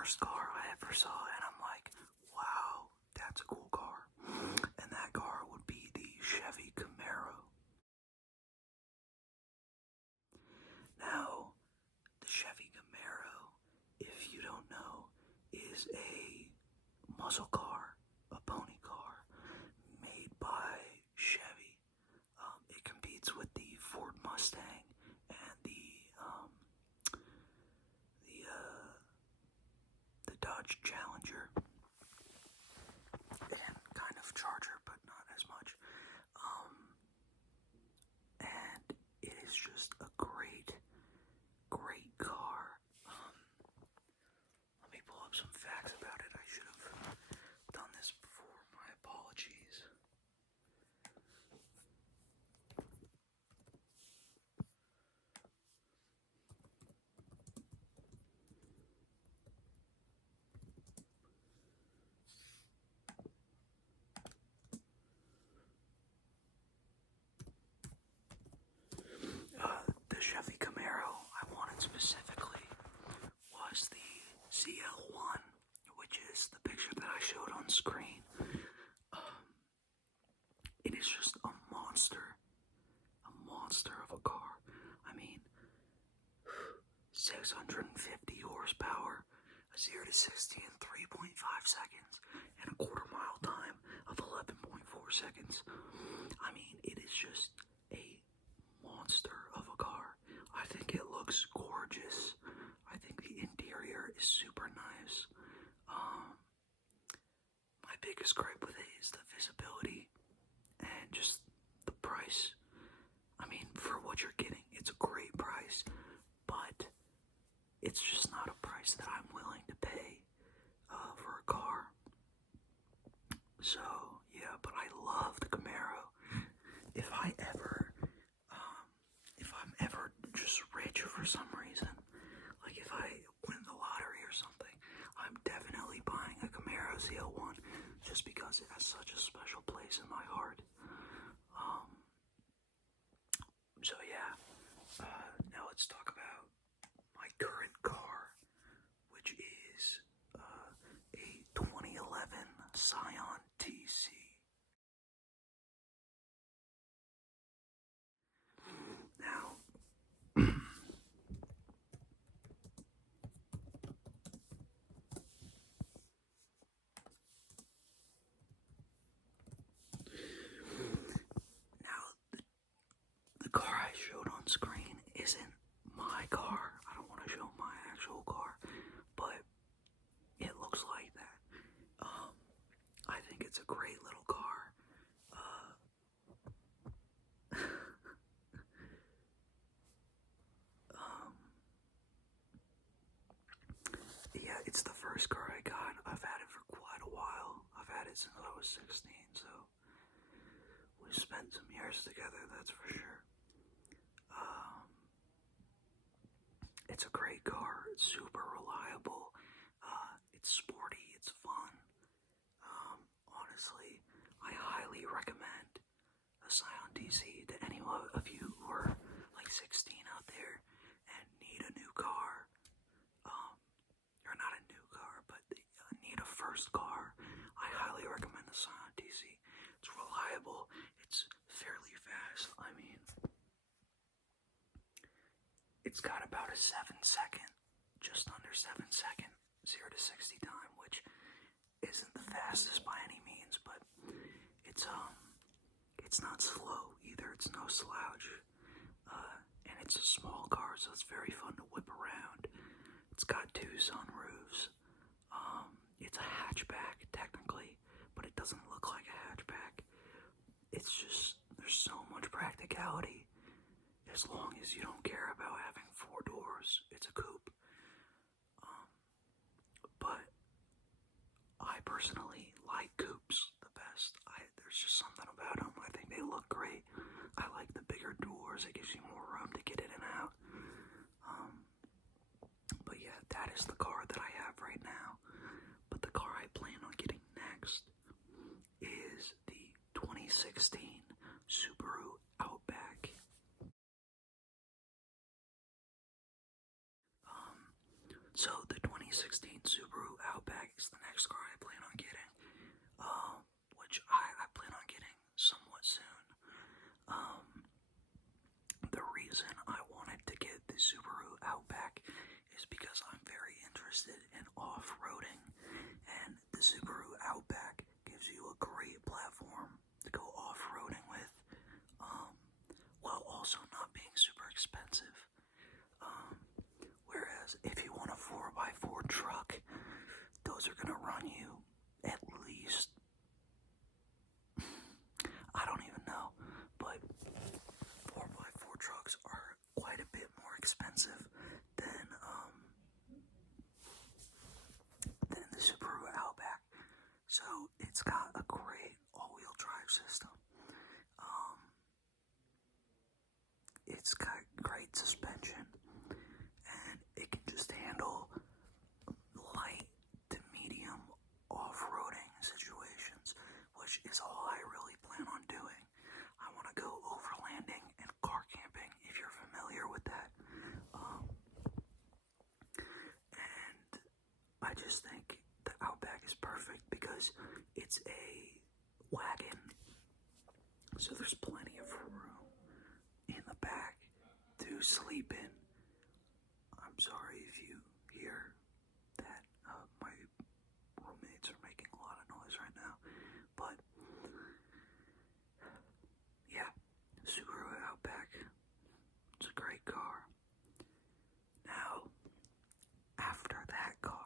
first car I ever saw, and I'm like, wow, that's a cool car. And that car would be the Chevy Camaro. Now, the Chevy Camaro, if you don't know, is a muscle car, a pony car, made by Chevy. It competes with the Ford Mustang and the Dodge Challenger, and kind of Charger, but not as much. And it is just a great car. Let me pull up some facts about it. I should have done this before. My apologies. The Chevy Camaro I wanted specifically was the CL1, which is the picture that I showed on screen. It is just a monster of a car. I mean, 650 horsepower, a 0 to 60 in 3.5 seconds, and a quarter mile time of 11.4 seconds. I mean, it is just a monster of a car. I think it looks gorgeous. I think the interior is super nice. My biggest gripe with it is the visibility and just the price. I mean, for what you're getting, it's a great price, but it's just not a price that I'm willing to pay for a car. So, yeah, but I love the Camaro. If I'm ever just rich for some reason, like if I win the lottery or something, I'm definitely buying a Camaro CL1 just because it has such a special place in my heart. So yeah, now let's talk about my current car, which is a 2011 Scion TC. Now, the car I showed on screen isn't my car. I don't want to show my actual car, but it looks like that. I think it's a great little car. Yeah, it's the first car I got. I've had it for quite a while. I've had it since I was 16, so we spent some years together, that's for sure. It's a great car. It's super reliable. It's sporty. It's fun. Honestly, I highly recommend a Scion DC to any of you who are like 16 out there and need a new car. Or not a new car, but need a first car. I highly recommend the Scion DC. It's reliable. It's fairly fast. I mean, it's got about a 7-second, just under 7-second 0 to 60 time, which isn't the fastest by any means, but it's not slow either. It's no slouch, and it's a small car, so it's very fun to whip around. It's got 2 sunroofs. It's a hatchback technically, but it doesn't look like a hatchback. It's just, there's so much practicality. As long as you don't care about having 4 doors, it's a coupe. But I personally like coupes the best. There's just something about them. I think they look great. I like the bigger doors. It gives you more room to get in and out. But yeah, that is the car that I have right now. But the car I plan on getting next is the 2016 Subaru Outback. So the 2016 2016 Subaru Outback is the next car I plan on getting, which I plan on getting somewhat soon. The reason I wanted to get the Subaru Outback is because I'm very interested in off-roading, and the Subaru Outback gives you a great platform to go off-roading with, while also not being super expensive. Whereas if you want a 4x4 truck, those are gonna run you at least, I don't even know, but 4x4 trucks are quite a bit more expensive than the Subaru Outback. So it's got a great all-wheel drive system. It's got great suspension, and it can just handle light to medium off-roading situations, which is all I really plan on doing. I want to go overlanding and car camping, if you're familiar with that. And I just think the Outback is perfect because it's a wagon, so there's plenty of room in the back to sleep in. I'm sorry if you hear that my roommates are making a lot of noise right now, but yeah, Subaru Outback, it's a great car. Now, after that car,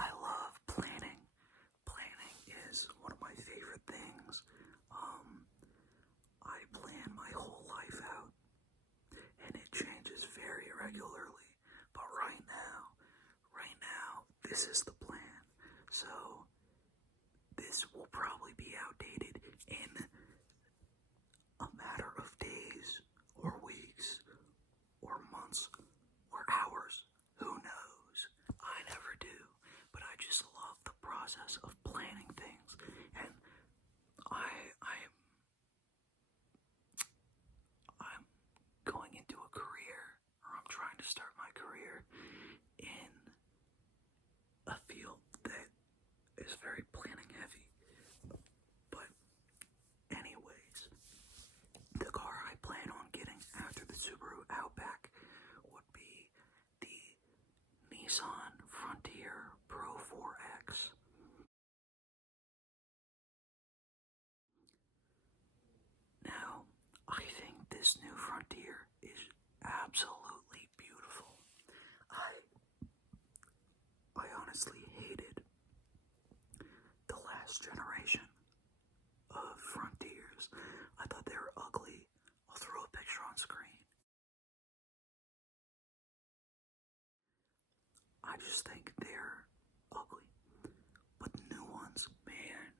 I love planning. Planning is one of my favorite things. I plan my whole life out, and it changes very regularly. But right now, this is the plan. So, this will probably be outdated in a matter of days, or weeks, or months, or hours. Who knows? I never do. But I just love the process of planning things. And I'm going into a career, or I'm trying to start my career in a field that is very planning heavy. But anyways, the car I plan on getting after the Subaru Outback would be the Nissan Frontier Pro 4X. Now, I think this new Frontier is absolutely beautiful. I honestly hated the last generation of Frontiers. I thought they were ugly. I'll throw a picture on screen. I just think they're ugly. But the new ones, man,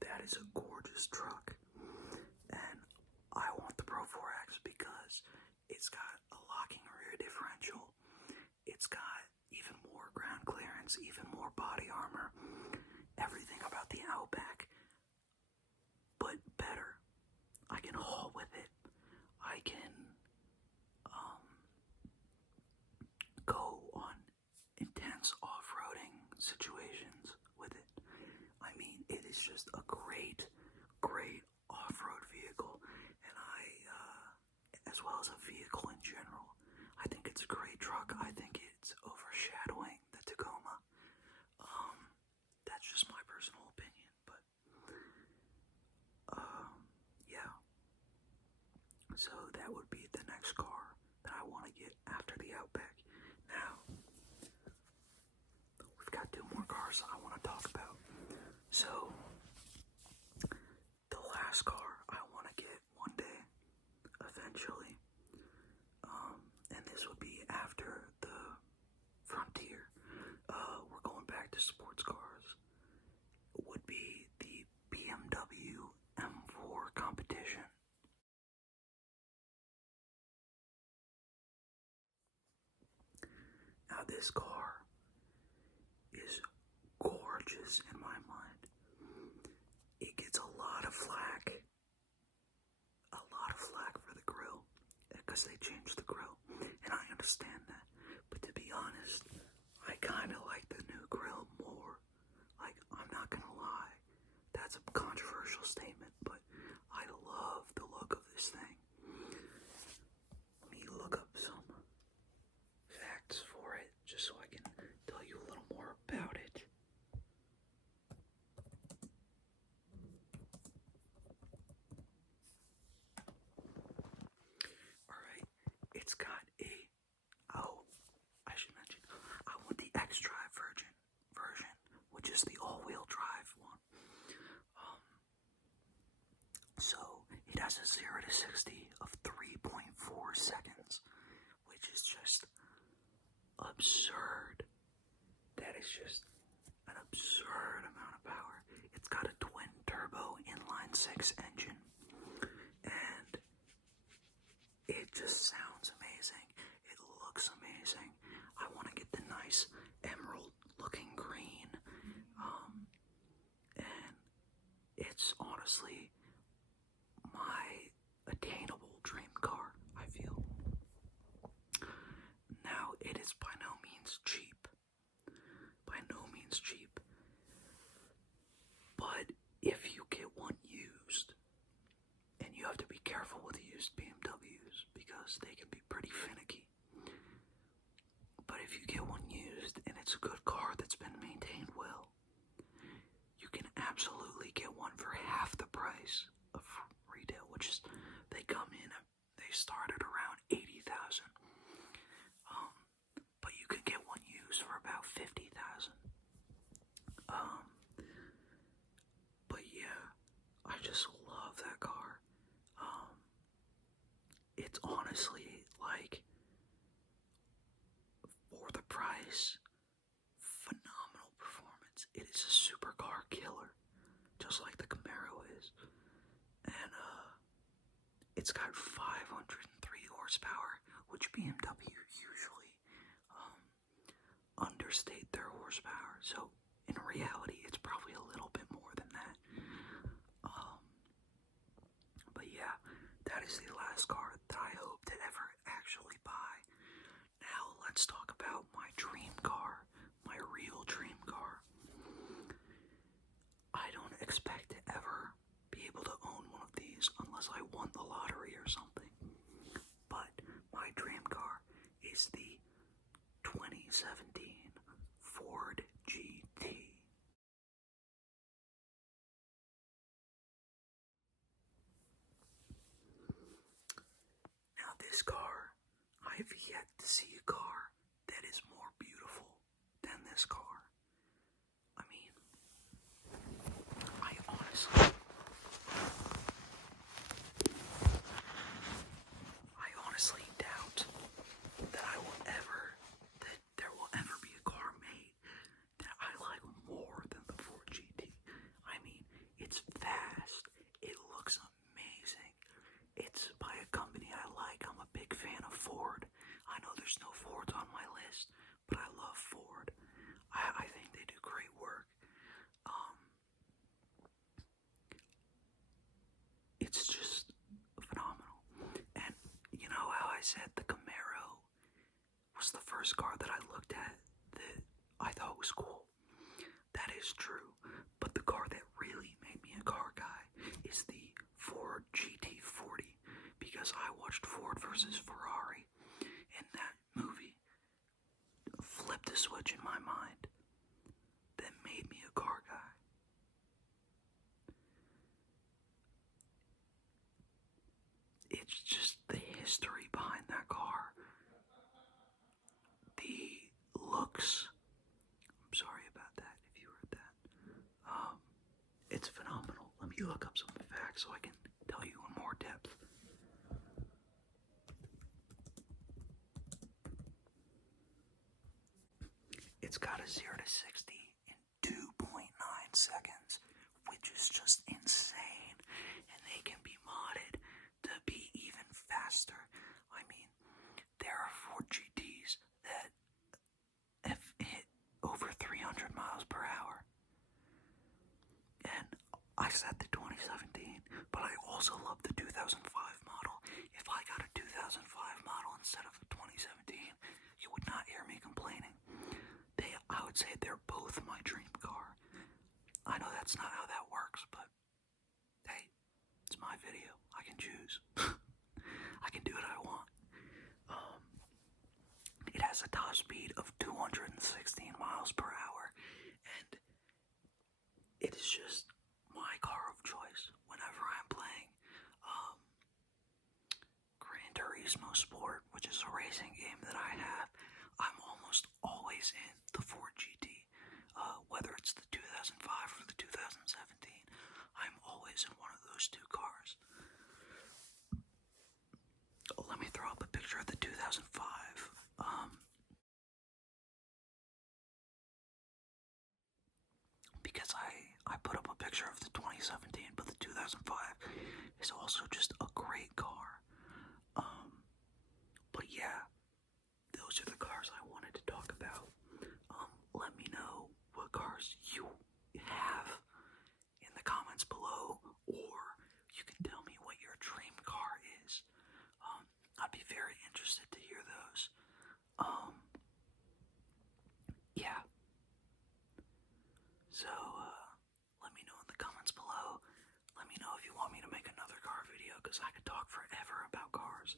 that is a gorgeous truck. And I want the Pro 4X because it's got a locking rear differential. It's got even more ground clearance, even more body armor. Everything about the Outback, but better. I can haul with it. I can go on intense off-roading situations with it. I mean, it is just a great off-road vehicle, and as well as a vehicle in general, I think it's a great truck. I think it's overshadowing the Tacoma. That's just my personal opinion, but yeah. So that would be the next car that I want to get after the Outback. Now, we've got two more cars I want to talk about. So, the last car I want to get one day, eventually, and this would be after the Frontier, we're going back to sports cars, would be the BMW M4 Competition. Now, this car is gorgeous in my mind. It gets a lot of flack for the grill, because they changed the grill, and I understand that. But to be honest, I kind of like the new grill more. Like, I'm not gonna lie. That's a controversial statement, but I love the look of this thing. Let me look up some facts for it, just so I can tell you a little more about it. Alright, it's got I should mention, I want the X-Drive version, which is the all-wheel drive one. So, it has a 0 to 60 of 3.4 seconds, which is just absurd. That is just an absurd amount of power. It's got a twin-turbo inline-6 engine, and it just sounds amazing. It looks amazing. I want to get the nice emerald-looking green, and it's honestly my attainable dream car, I feel. Now, it is by no means cheap. By no means cheap. But if you get one used, and you have to be careful with used BMWs because they can be pretty finicky. But if you get one used and it's a good car that's been maintained well, you can absolutely get one for half the price of retail, which is, they start at around 80,000. But you could get one used for about 50,000. But yeah, I just love that car. It's honestly, like, for the price, phenomenal performance. It is a supercar killer, just like the Camaro is. And it's got 503 horsepower, which BMW usually understate their horsepower. So in reality, it's probably a little bit more than that. But yeah, that is the last car that I hope to ever actually buy. Now let's talk about my dream car, my real dream car. I don't expect to ever be able to own one of these unless I won the lottery or something. But my dream car is the 2017 Ford GT. Now this car, I've yet to see a car that is more beautiful than this car. I mean, I honestly doubt that there will ever be a car made that I like more than the Ford GT. I mean, it's fast, it looks amazing, it's by a company I like. I'm a big fan of Ford. I know there's no Fords on my list, but I love Ford. I think they do great work. It's just phenomenal. And you know how I said the Camaro was the first car that I looked at that I thought was cool? That is true. But the car that really made me a car guy is the Ford GT40, because I watched Ford versus Ferrari, and that movie flipped a switch in my mind that made me a car guy. It's just the history behind that car. The looks. I'm sorry about that if you heard that. It's phenomenal. Let me look up some facts so I can tell you in more depth. It's got a 0 to 60 in 2.9 seconds, which is just insane. And they can be modded to be even faster. I mean, there are Ford GTs that have hit over 300 miles per hour. And I said the 2017, but I also love the 2005 model. If I got a 2005 model instead of a 2017, would say they're both my dream car. I know that's not how that works, but hey, it's my video. I can choose. I can do what I want. It has a top speed of 216 miles per hour, and it is just my car of choice whenever I'm playing Gran Turismo Sport, which is a racing game that I have. I'm almost always in the Ford GT, whether it's the 2005 or the 2017. I'm always in one of those two cars. Let me throw up a picture of the 2005. Because I put up a picture of the 2017, but the 2005 is also just a great car. But yeah, those are the cars I wanted to talk about. Let me know what cars you have in the comments below, or you can tell me what your dream car is. I'd be very interested to hear those. Yeah. So, let me know in the comments below. Let me know if you want me to make another car video, because I could talk forever about cars.